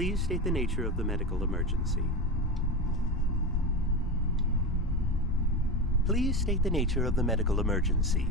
Please state the nature of the medical emergency. Please state the nature of the medical emergency.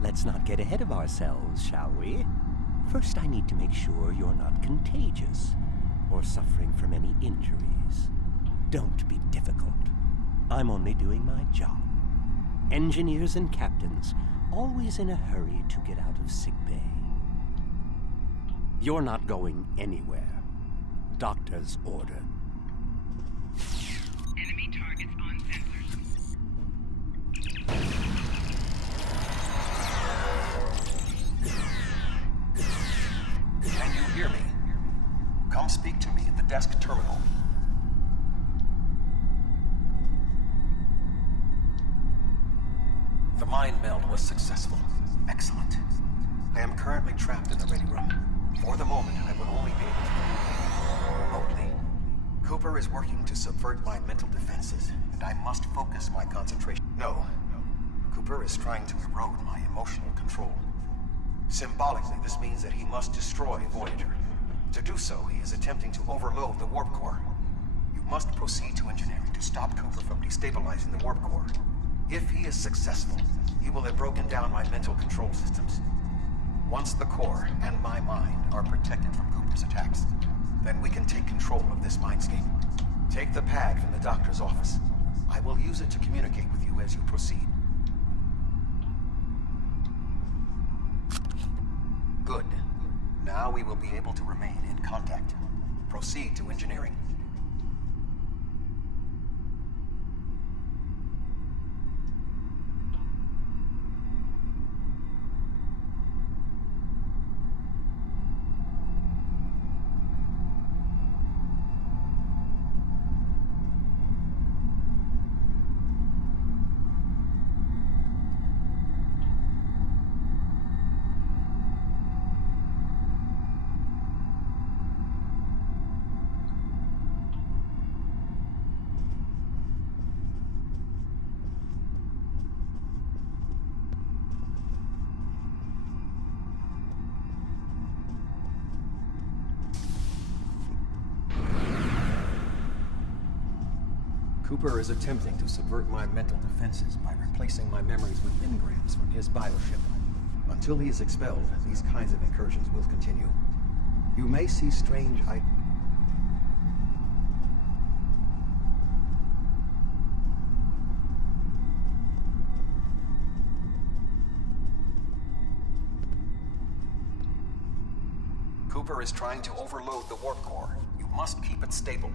Let's not get ahead of ourselves, shall we? First, I need to make sure you're not contagious or suffering from any injuries. Don't be difficult. I'm only doing my job. Engineers and captains, always in a hurry to get out of sickbay. You're not going anywhere. Doctor's order. Enemy targets on sensors. Can you hear me? Come speak to me at the desk terminal. The mind meld was successful. Excellent. I am currently trapped in the ready room. For the moment, I will only be able to remotely. Cooper is working to subvert my mental defenses, and I must focus my concentration. No. Cooper is trying to erode my emotional control. Symbolically, this means that he must destroy Voyager. To do so, he is attempting to overload the warp core. You must proceed to engineering to stop Cooper from destabilizing the warp core. If he is successful, he will have broken down my mental control systems. Once the core and my mind are protected from Cooper's attacks, then we can take control of this mindscape. Take the pad from the doctor's office. I will use it to communicate with you as you proceed. Good. Now we will be able to remain in contact. Proceed to engineering. Cooper is attempting to subvert my mental defenses by replacing my memories with engrams from his bioship. Until he is expelled, these kinds of incursions will continue. You may see strange Cooper is trying to overload the warp core. You must keep it stable.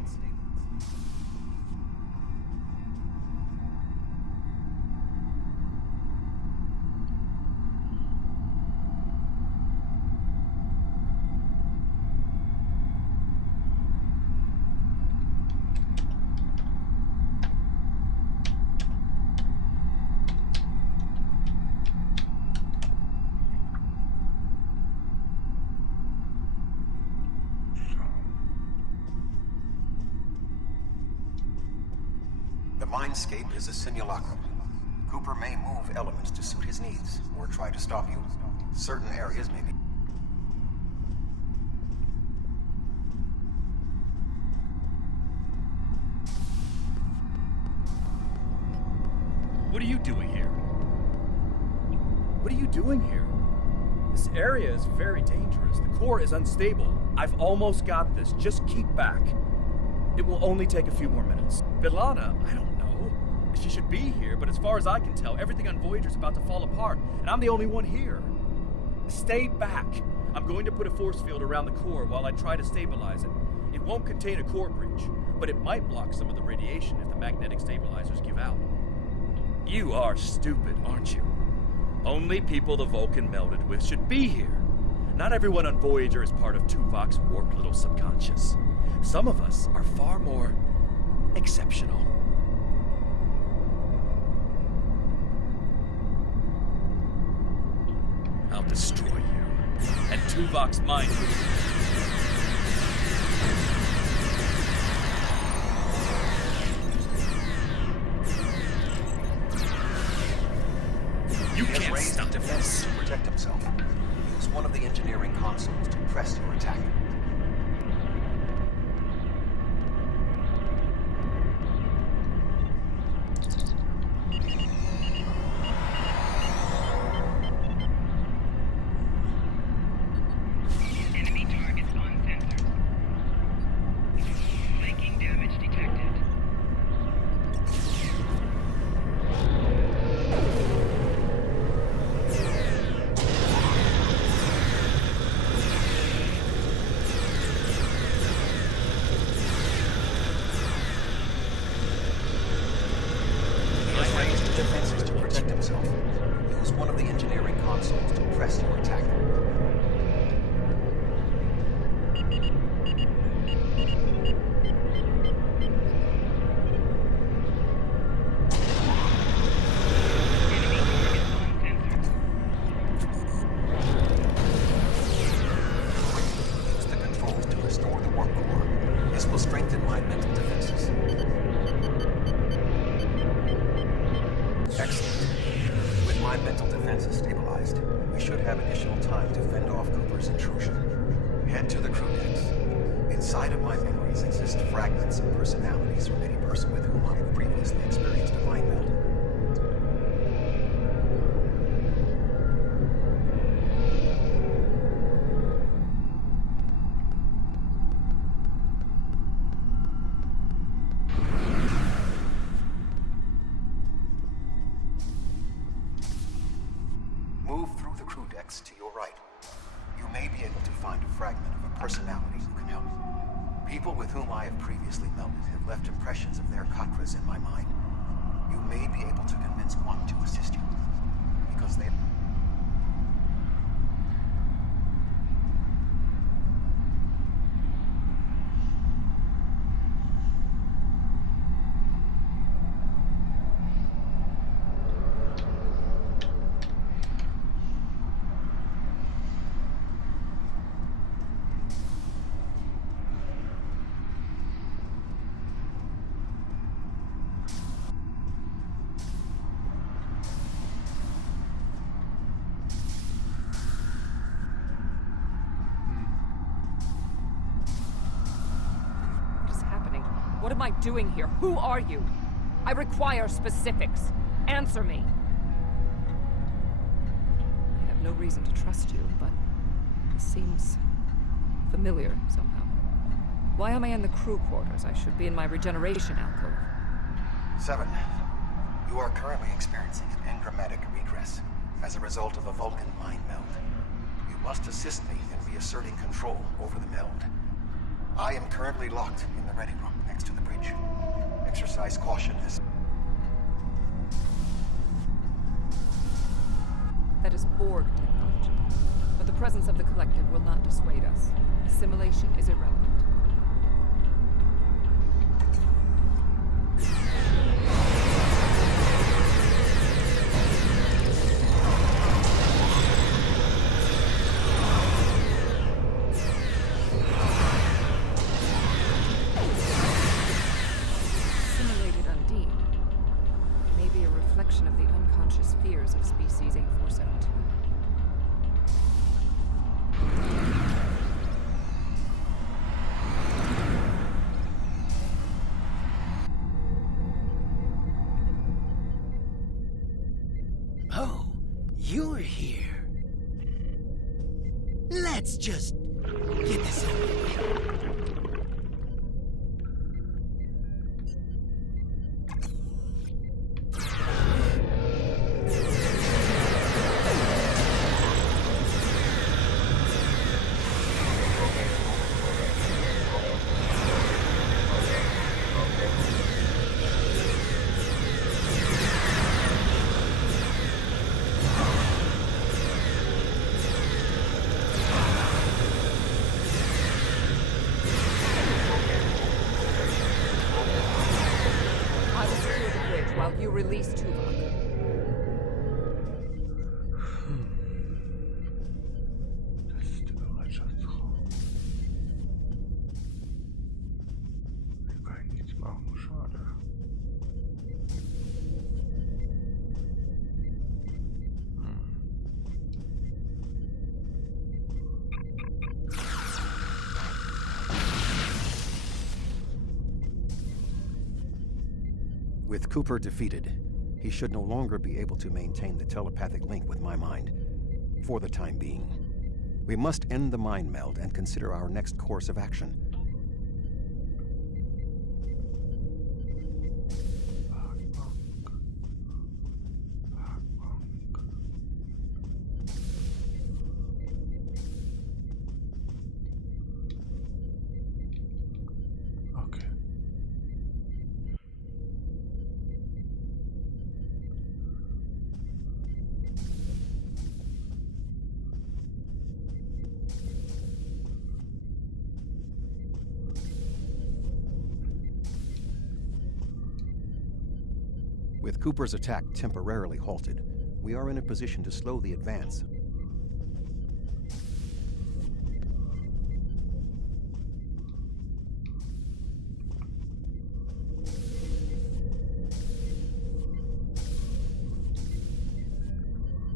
The mindscape is a simulacrum. Cooper may move elements to suit his needs, or try to stop you. Certain areas may be... What are you doing here? What are you doing here? This area is very dangerous. The core is unstable. I've almost got this. Just keep back. It will only take a few more minutes. B'Elanna, I don't know. She should be here, but as far as I can tell, everything on Voyager's about to fall apart, and I'm the only one here. Stay back. I'm going to put a force field around the core while I try to stabilize it. It won't contain a core breach, but it might block some of the radiation if the magnetic stabilizers give out. You are stupid, aren't you? Only people the Vulcan melded with should be here. Not everyone on Voyager is part of Tuvok's warped little subconscious. Some of us are far more exceptional. I'll destroy you, and Tuvok's mind will... You can't stop defense this. to protect himself. Use one of the engineering consoles to press your attack. Enemy targets on sensors. Flanking damage detected. He has raised the defenses to protect himself. Use one of the engineering consoles to press your attack. Enemy targets on sensors. Use the controls to restore the warp core. This will strengthen my mental defenses. Excellent. With my mental defenses stabilized, we should have additional time to fend off Cooper's intrusion. Head to the crew decks. Inside of my memories exist fragments of personalities from any person with whom I have previously experienced a mind meld. Move through the crew decks to your right. You may be able to find a fragment of a personality who can help. People with whom I have previously melded have left impressions of their Katras in my mind. You may be able to convince one to assist you, because they... What is happening? What am I doing here? Who are you? I require specifics. Answer me. I have no reason to trust you, but this seems familiar somehow. Why am I in the crew quarters? I should be in my regeneration alcove. 7. You are currently experiencing an enigmatic regress as a result of a Vulcan mind meld. You must assist me in reasserting control over the meld. I am currently locked in the ready room next to the bridge. Exercise caution as... That is Borg technology. But the presence of the collective will not dissuade us. Assimilation is irrelevant. Assimilated Undine may be a reflection of the unconscious fears of species 8472. Oh, you're here. Let's just get this over with. I will secure the bridge while you release Tuvok. Das ist der Bereitschaftsraum. Hier kann ich nichts machen, schade. With Cooper defeated, he should no longer be able to maintain the telepathic link with my mind. For the time being. We must end the mind meld and consider our next course of action. Okay. With Cooper's attack temporarily halted, we are in a position to slow the advance.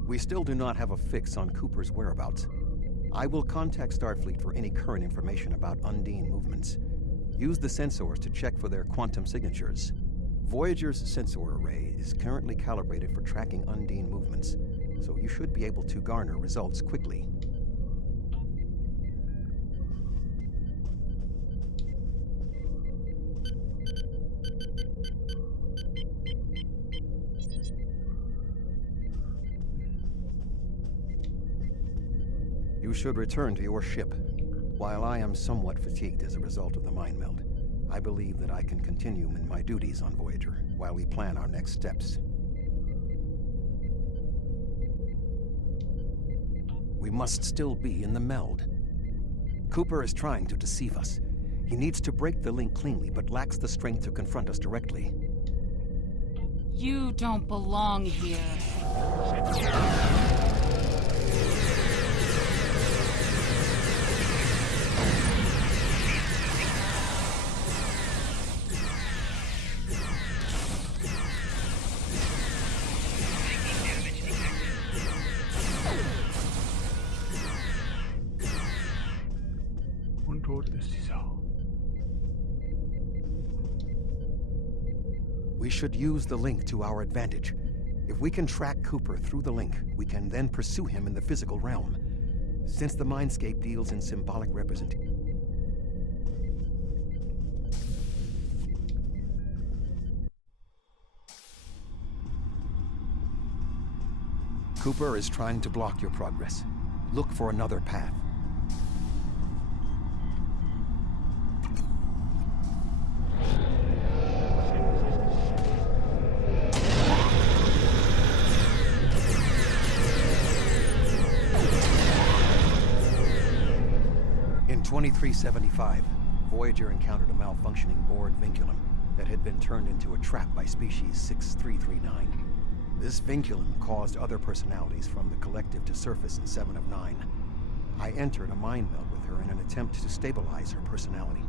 We still do not have a fix on Cooper's whereabouts. I will contact Starfleet for any current information about Undine movements. Use the sensors to check for their quantum signatures. Voyager's sensor array is currently calibrated for tracking Undine movements, so you should be able to garner results quickly. You should return to your ship. While I am somewhat fatigued as a result of the mind meld, I believe that I can continue in my duties on Voyager while we plan our next steps. We must still be in the meld. Cooper is trying to deceive us. He needs to break the link cleanly, but lacks the strength to confront us directly. You don't belong here. Untot ist die Sau. We should use the link to our advantage. If we can track Cooper through the link, we can then pursue him in the physical realm. Since the Mindscape deals in symbolic representation. Cooper is trying to block your progress. Look for another path. In 2375, Voyager encountered a malfunctioning board vinculum that had been turned into a trap by species 6339. This vinculum caused other personalities from the collective to surface in 7 of 9. I entered a mind meld with her in an attempt to stabilize her personality.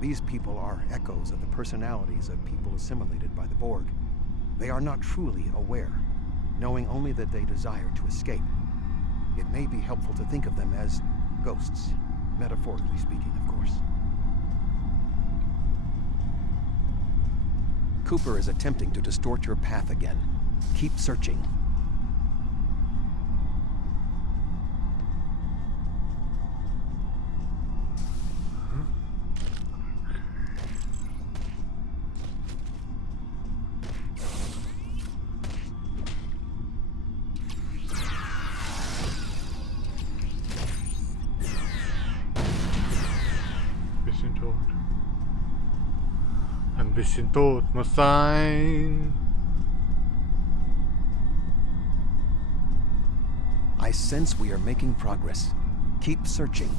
These people are echoes of the personalities of people assimilated by the Borg. They are not truly aware, knowing only that they desire to escape. It may be helpful to think of them as ghosts, metaphorically speaking, of course. Cooper is attempting to distort your path again. Keep searching. Bisschen tot. Ein bisschen tot muss sein. I sense we are making progress. Keep searching.